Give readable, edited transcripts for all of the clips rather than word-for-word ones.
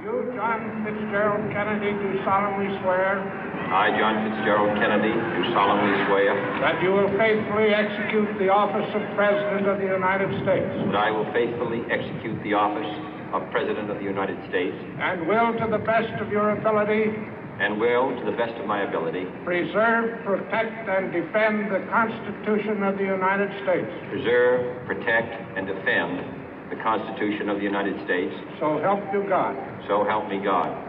You, John Fitzgerald Kennedy, do solemnly swear. I, John Fitzgerald Kennedy, do solemnly swear. That you will faithfully execute the office of President of the United States. That I will faithfully execute the office of President of the United States. And will, to the best of your ability. And will, to the best of my ability. Preserve, protect, and defend the Constitution of the United States. Preserve, protect, and defend the Constitution of the United States. So help you God. So help me God.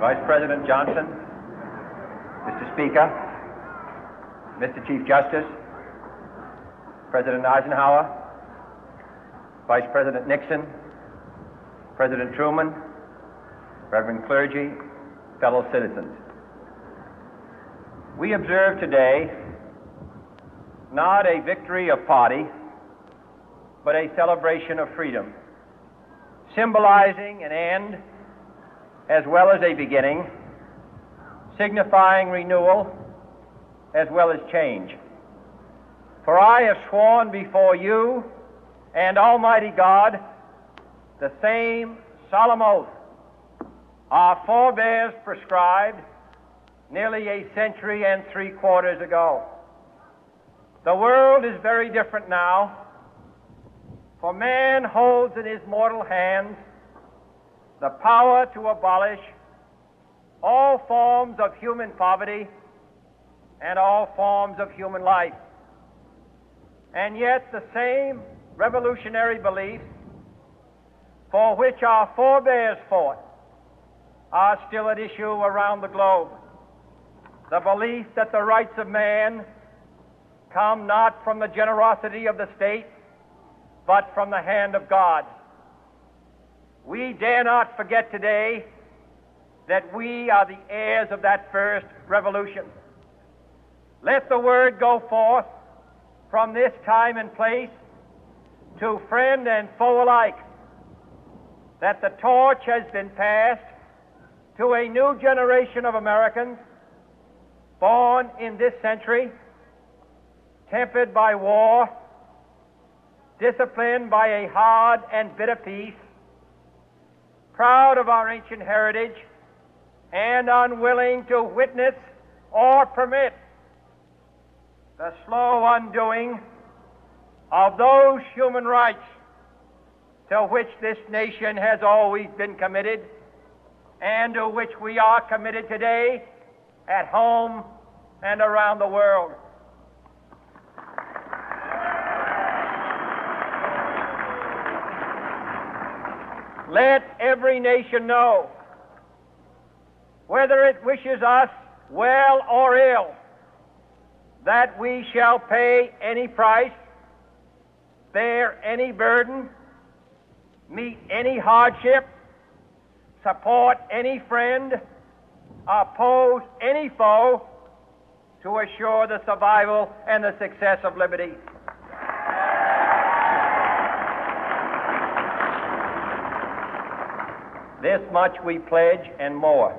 Vice President Johnson, Mr. Speaker, Mr. Chief Justice, President Eisenhower, Vice President Nixon, President Truman, Reverend clergy, fellow citizens. We observe today not a victory of party, but a celebration of freedom, symbolizing an end as well as a beginning, signifying renewal as well as change. For I have sworn before you and Almighty God the same solemn oath our forebears prescribed nearly a century and 3/4 ago. The world is very different now, for man holds in his mortal hands the power to abolish all forms of human poverty and all forms of human life. And yet the same revolutionary beliefs for which our forebears fought are still at issue around the globe. The belief that the rights of man come not from the generosity of the state, but from the hand of God. We dare not forget today that we are the heirs of that first revolution. Let the word go forth from this time and place to friend and foe alike that the torch has been passed to a new generation of Americans born in this century, tempered by war, disciplined by a hard and bitter peace, proud of our ancient heritage, and unwilling to witness or permit the slow undoing of those human rights to which this nation has always been committed and to which we are committed today at home and around the world. Let every nation know, whether it wishes us well or ill, that we shall pay any price, bear any burden, meet any hardship, support any friend, oppose any foe to assure the survival and the success of liberty. This much we pledge and more.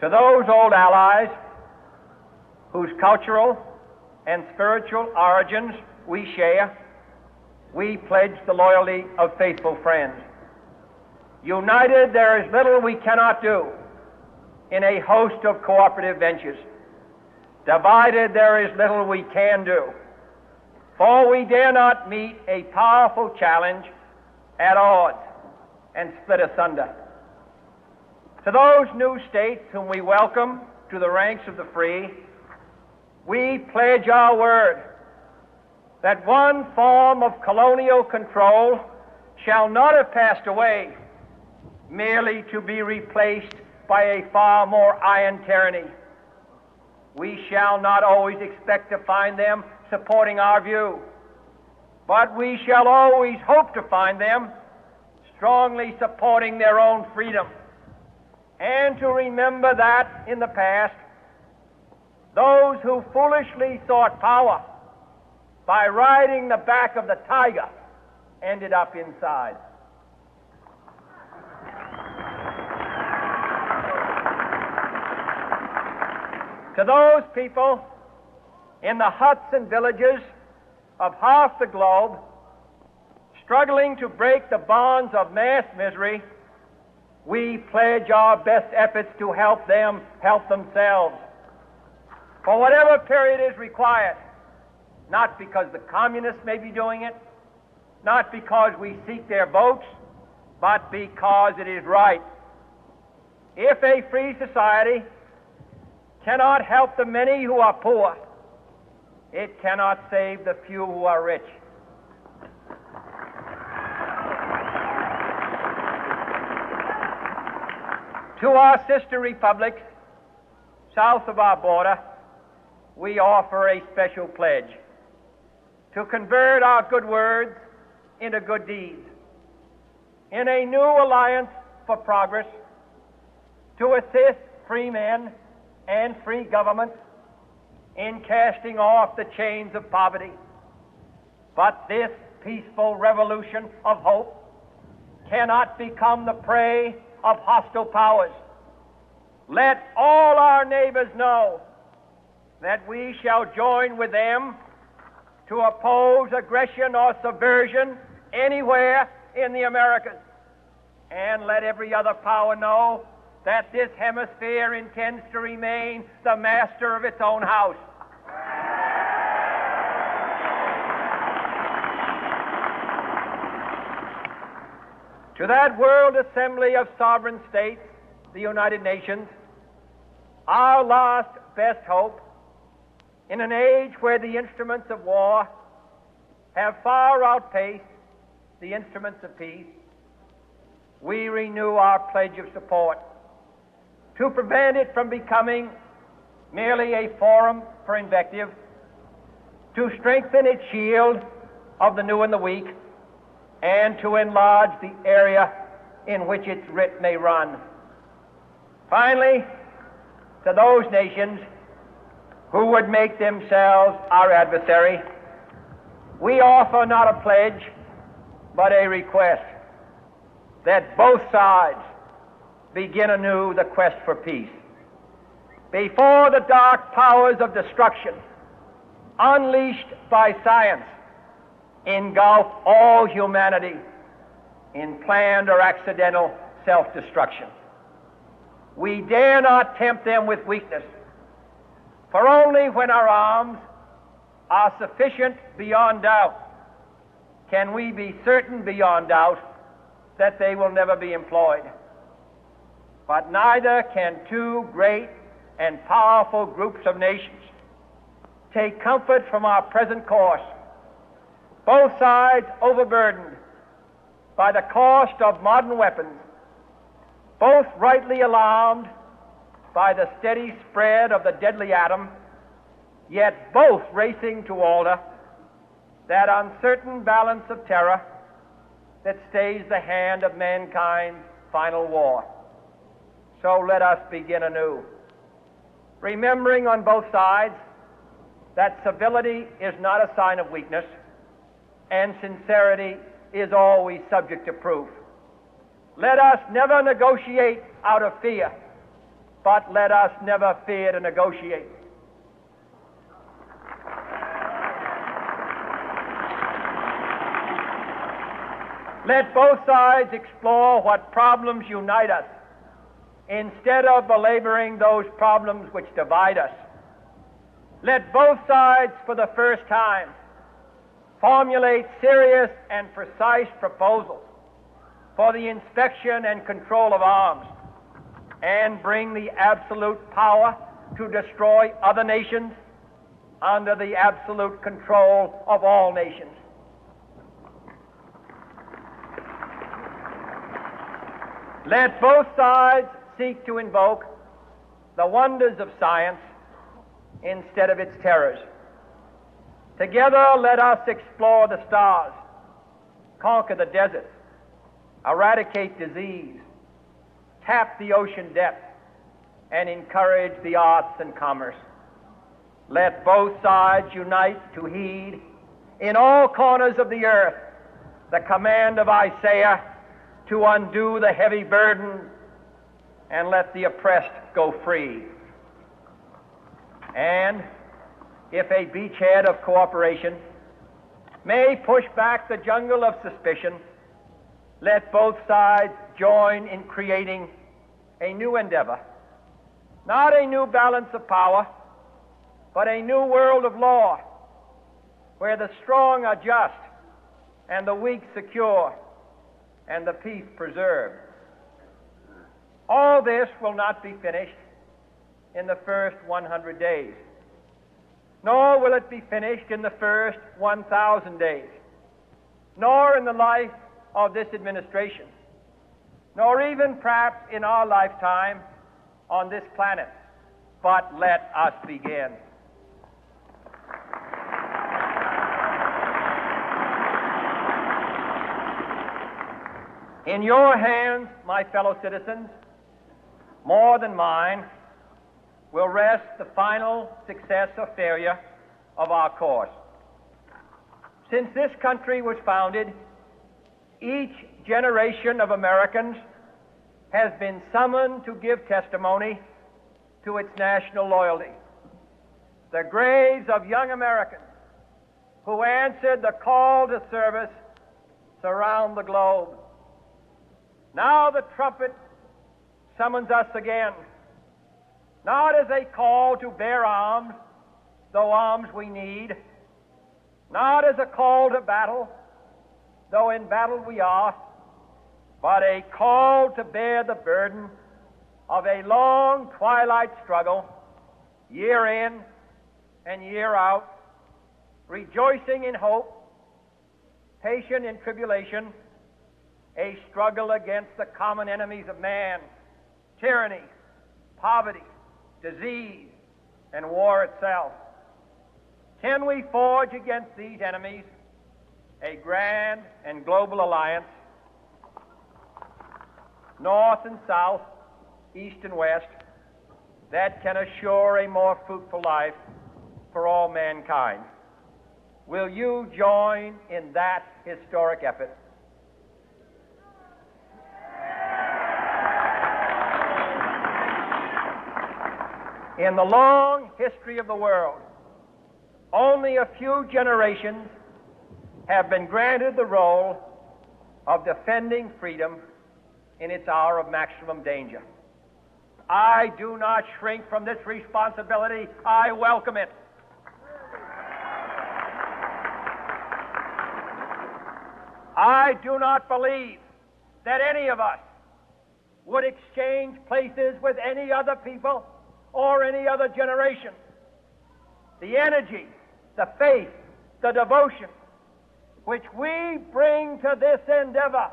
To those old allies whose cultural and spiritual origins we share, we pledge the loyalty of faithful friends. United, there is little we cannot do in a host of cooperative ventures. Divided, there is little we can do, for we dare not meet a powerful challenge at odds and split asunder. To those new states whom we welcome to the ranks of the free, we pledge our word that one form of colonial control shall not have passed away, merely to be replaced by a far more iron tyranny. We shall not always expect to find them supporting our view, but we shall always hope to find them strongly supporting their own freedom, and to remember that in the past, those who foolishly sought power by riding the back of the tiger ended up inside. To those people in the huts and villages of half the globe struggling to break the bonds of mass misery, we pledge our best efforts to help them help themselves for whatever period is required, not because the communists may be doing it, not because we seek their votes, but because it is right. If a free society cannot help the many who are poor, it cannot save the few who are rich. To our sister republics south of our border, we offer a special pledge to convert our good words into good deeds, in a new alliance for progress, to assist free men and free governments in casting off the chains of poverty. But this peaceful revolution of hope cannot become the prey of hostile powers. Let all our neighbors know that we shall join with them to oppose aggression or subversion anywhere in the Americas. And let every other power know that this hemisphere intends to remain the master of its own house. To that World Assembly of Sovereign States, the United Nations, our last best hope, in an age where the instruments of war have far outpaced the instruments of peace, we renew our pledge of support to prevent it from becoming merely a forum for invective, to strengthen its shield of the new and the weak, and to enlarge the area in which its writ may run. Finally, to those nations who would make themselves our adversary, we offer not a pledge, but a request that both sides begin anew the quest for peace. Before the dark powers of destruction, unleashed by science, engulf all humanity in planned or accidental self-destruction, we dare not tempt them with weakness, for only when our arms are sufficient beyond doubt can we be certain beyond doubt that they will never be employed. But neither can two great and powerful groups of nations take comfort from our present course, both sides overburdened by the cost of modern weapons, both rightly alarmed by the steady spread of the deadly atom, yet both racing to alter that uncertain balance of terror that stays the hand of mankind's final war. So let us begin anew, remembering on both sides that civility is not a sign of weakness, and sincerity is always subject to proof. Let us never negotiate out of fear, but let us never fear to negotiate. Let both sides explore what problems unite us, instead of belaboring those problems which divide us. Let both sides, for the first time, formulate serious and precise proposals for the inspection and control of arms, and bring the absolute power to destroy other nations under the absolute control of all nations. Let both sides seek to invoke the wonders of science instead of its terrors. Together, let us explore the stars, conquer the deserts, eradicate disease, tap the ocean depth, and encourage the arts and commerce. Let both sides unite to heed in all corners of the earth the command of Isaiah to undo the heavy burden and let the oppressed go free. And if a beachhead of cooperation may push back the jungle of suspicion, let both sides join in creating a new endeavor, not a new balance of power, but a new world of law, where the strong are just and the weak secure and the peace preserved. All this will not be finished in the first 100 days, nor will it be finished in the first 1,000 days, nor in the life of this administration, nor even perhaps in our lifetime on this planet. But let us begin. In your hands, my fellow citizens, more than mine, will rest the final success or failure of our course. Since this country was founded, each generation of Americans has been summoned to give testimony to its national loyalty. The graves of young Americans who answered the call to service surround the globe. Now the trumpet summons us again, not as a call to bear arms, though arms we need, not as a call to battle, though in battle we are, but a call to bear the burden of a long twilight struggle, year in and year out, rejoicing in hope, patient in tribulation, a struggle against the common enemies of man, tyranny, poverty, disease, and war itself. Can we forge against these enemies a grand and global alliance, north and south, east and west, that can assure a more fruitful life for all mankind? Will you join in that historic effort? In the long history of the world, only a few generations have been granted the role of defending freedom in its hour of maximum danger. I do not shrink from this responsibility. I welcome it. I do not believe that any of us would exchange places with any other people or any other generation. The energy, the faith, the devotion which we bring to this endeavor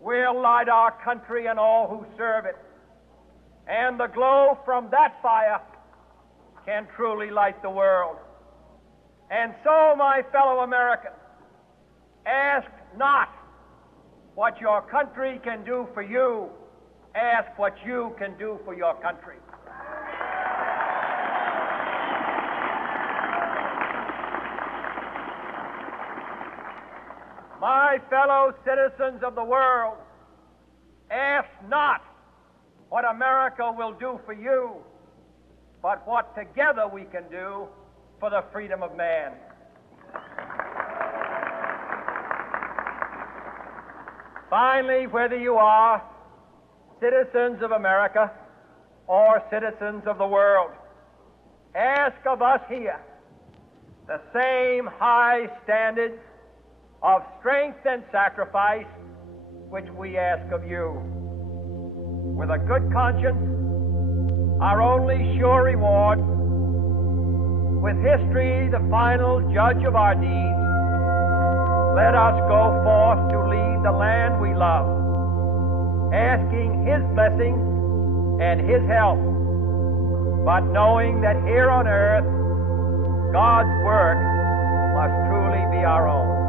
will light our country and all who serve it. And the glow from that fire can truly light the world. And so, my fellow Americans, ask not what your country can do for you. Ask what you can do for your country. My fellow citizens of the world, ask not what America will do for you, but what together we can do for the freedom of man. Finally, whether you are citizens of America or citizens of the world, ask of us here the same high standards of strength and sacrifice which we ask of you. With a good conscience, our only sure reward, with history the final judge of our deeds, let us go forth to lead the land we love, asking His blessing and His help, but knowing that here on earth, God's work must truly be our own.